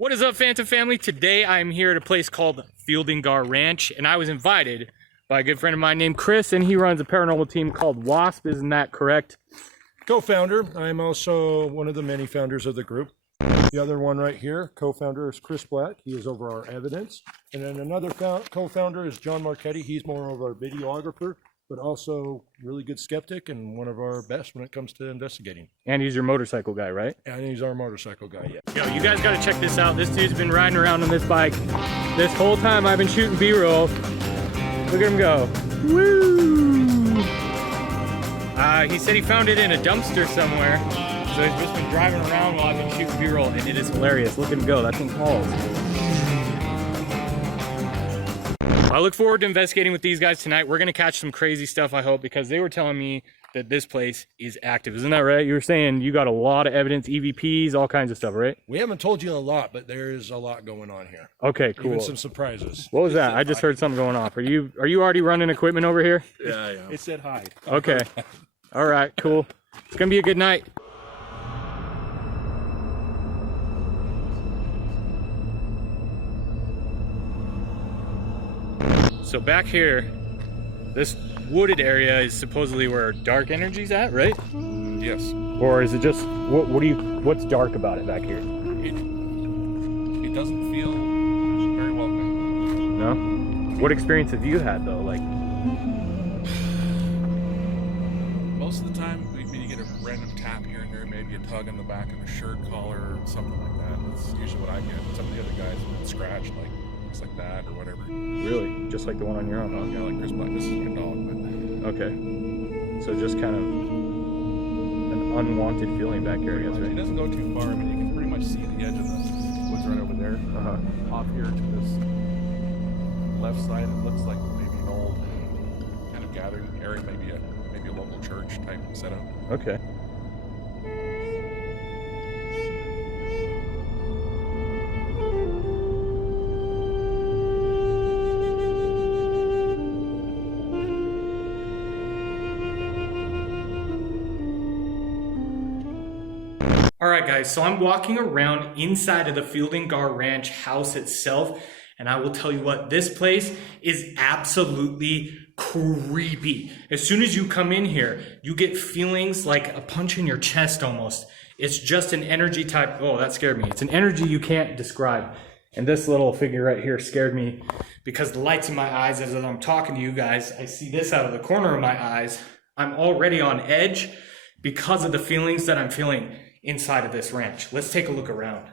What is up, Phantom family? Today I'm here at a place called Garr Ranch, and I was invited by a good friend of mine named Chris, and he runs a paranormal team called Wasp. Isn't that correct? Co-founder. I'm also one of the many founders of the group. The other one right here, co-founder, is Chris Black. He is over our evidence. And then another co-founder is John Marchetti. He's more of our videographer, but also really good skeptic and one of our best when it comes to investigating. And he's your motorcycle guy, right? And he's our motorcycle guy, yeah. Yo, you guys gotta check this out. This dude's been riding around on this bike this whole time I've been shooting B-roll. Look at him go. Woo! He said he found it in a dumpster somewhere. So he's just been driving around while I've been shooting B-roll, and it is hilarious. Look at him go. That thing hauls. I look forward to investigating with these guys tonight. We're gonna catch some crazy stuff, I hope, because they were telling me that this place is active. Isn't that right? You were saying you got a lot of evidence, EVPs, all kinds of stuff, right? We haven't told you a lot, but there is a lot going on here. Okay, cool. Even some surprises. What was that? I just heard something going off. Are you already running equipment over here? Yeah, I am. It said hi. Okay. All right, cool. It's gonna be a good night. So back here, this wooded area is supposedly where dark energy's at, right? Yes. Or is it just what's dark about it back here? It doesn't feel very welcoming. No? What experience have you had though? Like, Most of the time, when you get a random tap here and there, maybe a tug on the back of a shirt collar or something like that. That's usually what I get. Some of the other guys have been scratched, like things like that or whatever. really? Just like the one on your own, huh? Yeah, like Chris Black. This is my dog, but Okay. So just kind of an unwanted feeling back here, I guess, it right? doesn't go too far. I mean, you can pretty much see the edge of the woods right over there. Off here to this left side, it looks like maybe an old kind of gathering area, maybe a local church type setup. Okay. All right, guys, so I'm walking around inside of the Garr Ranch house itself, and I will tell you what, this place is absolutely creepy. As soon as you come in here, you get feelings like a punch in your chest almost. It's just an energy type. Oh, that scared me. It's an energy you can't describe. And this little figure right here scared me because the lights in my eyes as I'm talking to you guys, I see this out of the corner of my eyes. I'm already on edge because of the feelings that I'm feeling inside of this ranch. Let's take a look around.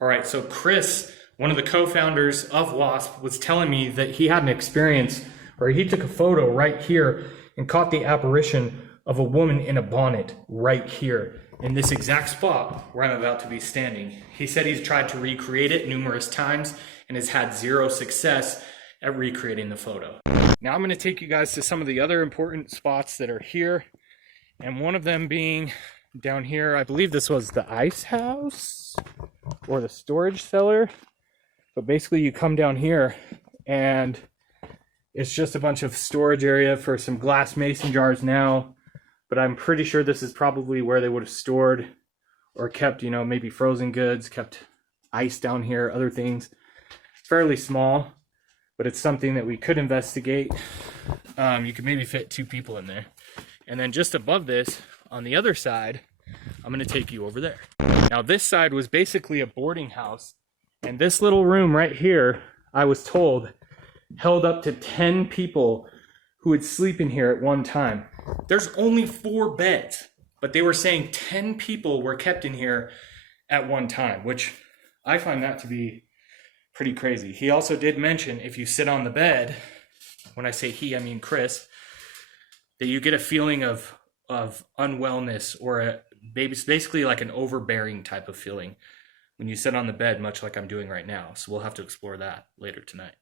All right, so Chris, one of the co-founders of Wasp, was telling me that he had an experience where he took a photo right here and caught the apparition of a woman in a bonnet right here in this exact spot where I'm about to be standing. He said he's tried to recreate it numerous times and has had zero success at recreating the photo. Now I'm going to take you guys to some of the other important spots that are here, and one of them being down here. I believe this was the ice house or the storage cellar, but basically you come down here and it's just a bunch of storage area for some glass mason jars now, but I'm pretty sure this is probably where they would have stored or kept, you know, maybe frozen goods, kept ice down here, other things. It's fairly small, but it's something that we could investigate. You could maybe fit 2 people in there. And then just above this, on the other side, I'm gonna take you over there. Now this side was basically a boarding house, and this little room right here, I was told, held up to 10 people who would sleep in here at one time. There's only 4 beds, but they were saying 10 people were kept in here at one time, which I find that to be pretty crazy. He also did mention if you sit on the bed, when I say he, I mean Chris, that you get a feeling of unwellness or basically like an overbearing type of feeling when you sit on the bed, much like I'm doing right now. So we'll have to explore that later tonight.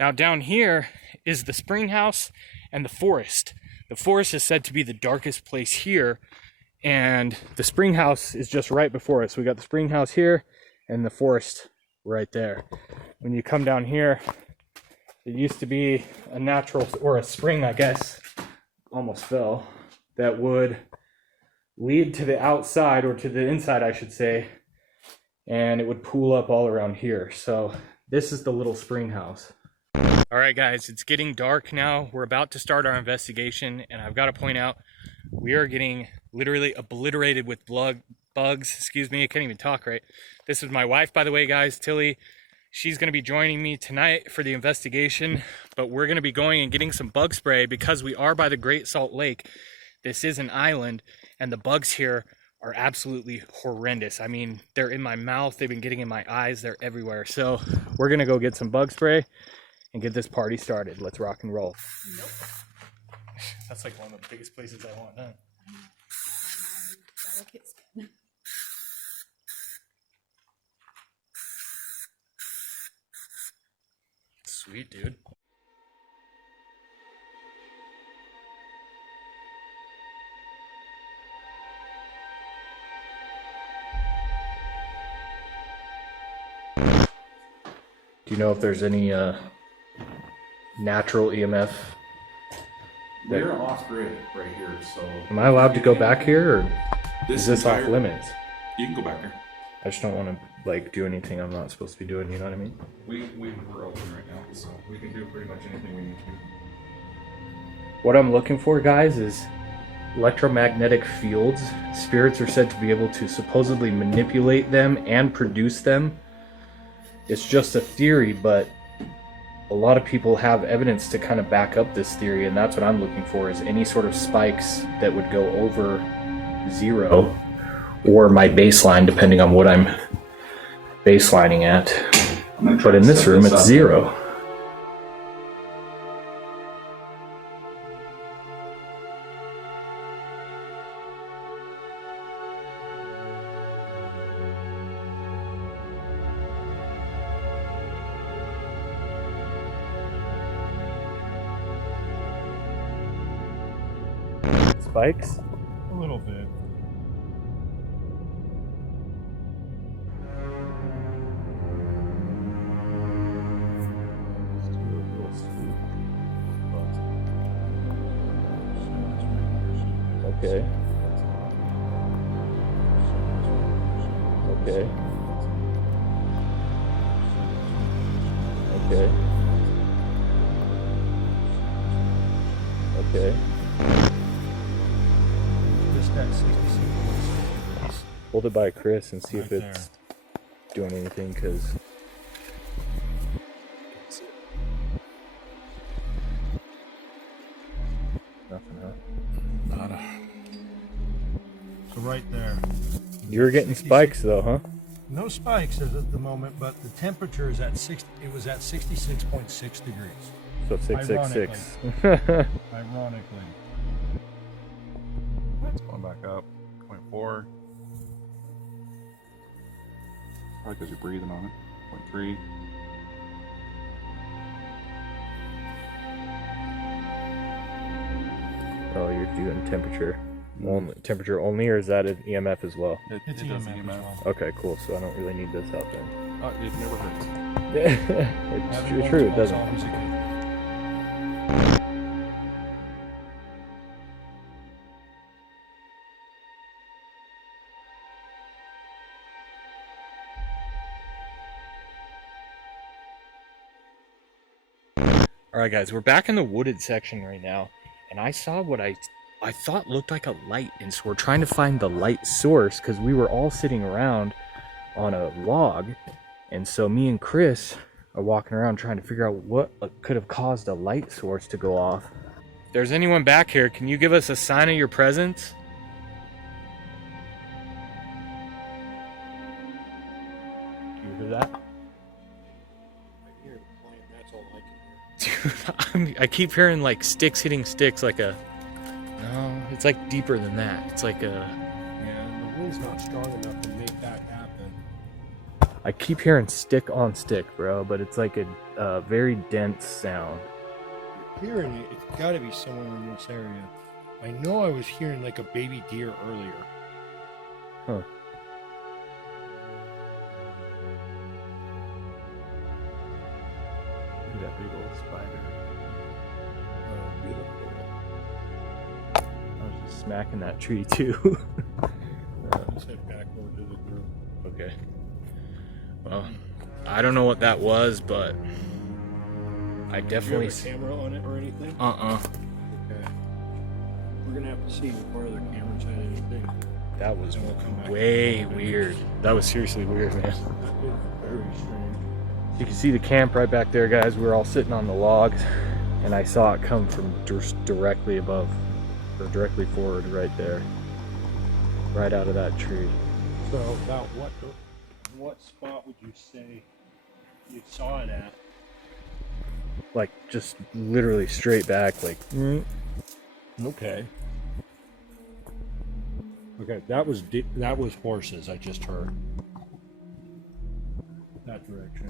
Now down here is the spring house and the forest. The forest is said to be the darkest place here, and the spring house is just right before us. We got the spring house here and the forest right there. When you come down here, It used to be a natural, or a spring, I guess, almost fell, that would lead to the outside, or to the inside, I should say, and it would pool up all around here. So this is the little spring house. All right, guys, it's getting dark now. We're about to start our investigation, and I've got to point out, we are getting literally obliterated with bugs. Excuse me, I can't even talk right. This is my wife, by the way, guys, Tilly. She's going to be joining me tonight for the investigation, but we're going to be going and getting some bug spray because we are by the Great Salt Lake. This is an island, and the bugs here are absolutely horrendous. I mean, they're in my mouth, they've been getting in my eyes, they're everywhere. So we're going to go get some bug spray and get this party started. Let's rock and roll. Nope. That's like one of the biggest places I want, huh? Delicate skin. Sweet, dude. Do you know if there's any natural EMF? We're off grid right here, so. Am I allowed to go back here, or is this off entire- limits? You can go back there. I just don't want to like do anything I'm not supposed to be doing. You know what I mean? We're open right now, so we can do pretty much anything we need to. What I'm looking for, guys, is electromagnetic fields. Spirits are said to be able to supposedly manipulate them and produce them. It's just a theory, but a lot of people have evidence to kind of back up this theory, and that's what I'm looking for, is any sort of spikes that would go over 0 or my baseline, depending on what I'm baselining at. But in this room, it's 0. Spikes? A little bit. Okay. Okay. Okay. Okay. Just that 66. Hold it by Chris and see if Right it's doing anything, because nothing, huh? Nada. So right there. You're getting spikes though, huh? No spikes at the moment, but the temperature is at 60. It was at 66.6 degrees. So 666. Ironically. It's going back up. 0.4. Probably because you're breathing on it. 0.3. Oh, you're doing temperature only, or is that an EMF as well? It's It does EMF as well. Okay, cool. So I don't really need this out then. It never hurts. It's Having true, multiple it is doesn't. always a good- All right, guys, we're back in the wooded section right now, and I saw what I thought looked like a light, and so we're trying to find the light source because we were all sitting around on a log, and so me and Chris are walking around trying to figure out what could have caused a light source to go off. If there's anyone back here, can you give us a sign of your presence? Do you hear that? I hear it playing, that's all I can hear. Dude, I keep hearing like sticks hitting sticks, like a... No, it's like deeper than that. It's like a... Yeah, the wind's not strong enough to make that happen. I keep hearing stick on stick, bro, but it's like a very dense sound. Hearing it, it's got to be somewhere in this area. I know I was hearing like a baby deer earlier. Huh. Look at that big old spider. Oh, beautiful. I was just smacking that tree too. Let's head back over to the group. Okay. Well, I don't know what that was, but I Do you definitely. have a camera on it or anything? Okay. We're gonna have to see if our other cameras had anything. That was And we'll come back. way weird. That was seriously weird, man. That is very strange. You can see the camp right back there, guys. We were all sitting on the logs, and I saw it come from just directly above, or directly forward right there, right out of that tree. So about what spot would you say you saw it at? Like, just literally straight back, like, Okay. Okay, that was horses I just heard. That direction.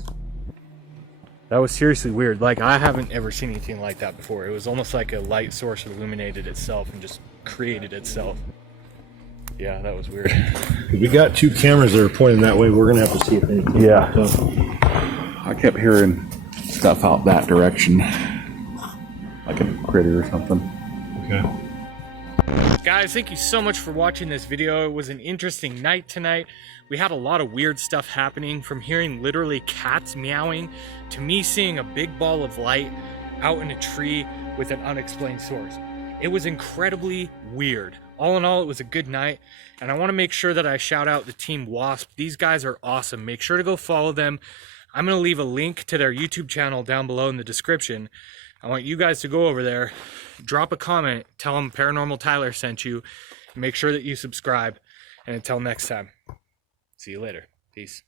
that was seriously weird. Like, I haven't ever seen anything like that before. It was almost like a light source illuminated itself and just created itself. Yeah, that was weird. We got two cameras that are pointing that way. We're gonna have to see if anything. Yeah. pops up. I kept hearing stuff out that direction, like a critter or something. Okay. Guys, thank you so much for watching this video. It was an interesting night tonight. We had a lot of weird stuff happening, from hearing literally cats meowing to me seeing a big ball of light out in a tree with an unexplained source. It was incredibly weird. All in all, it was a good night, and I want to make sure that I shout out the Team Wasp. These guys are awesome. Make sure to go follow them. I'm going to leave a link to their YouTube channel down below in the description. I want you guys to go over there, drop a comment, tell them Paranormal Tyler sent you, and make sure that you subscribe. And until next time, see you later. Peace.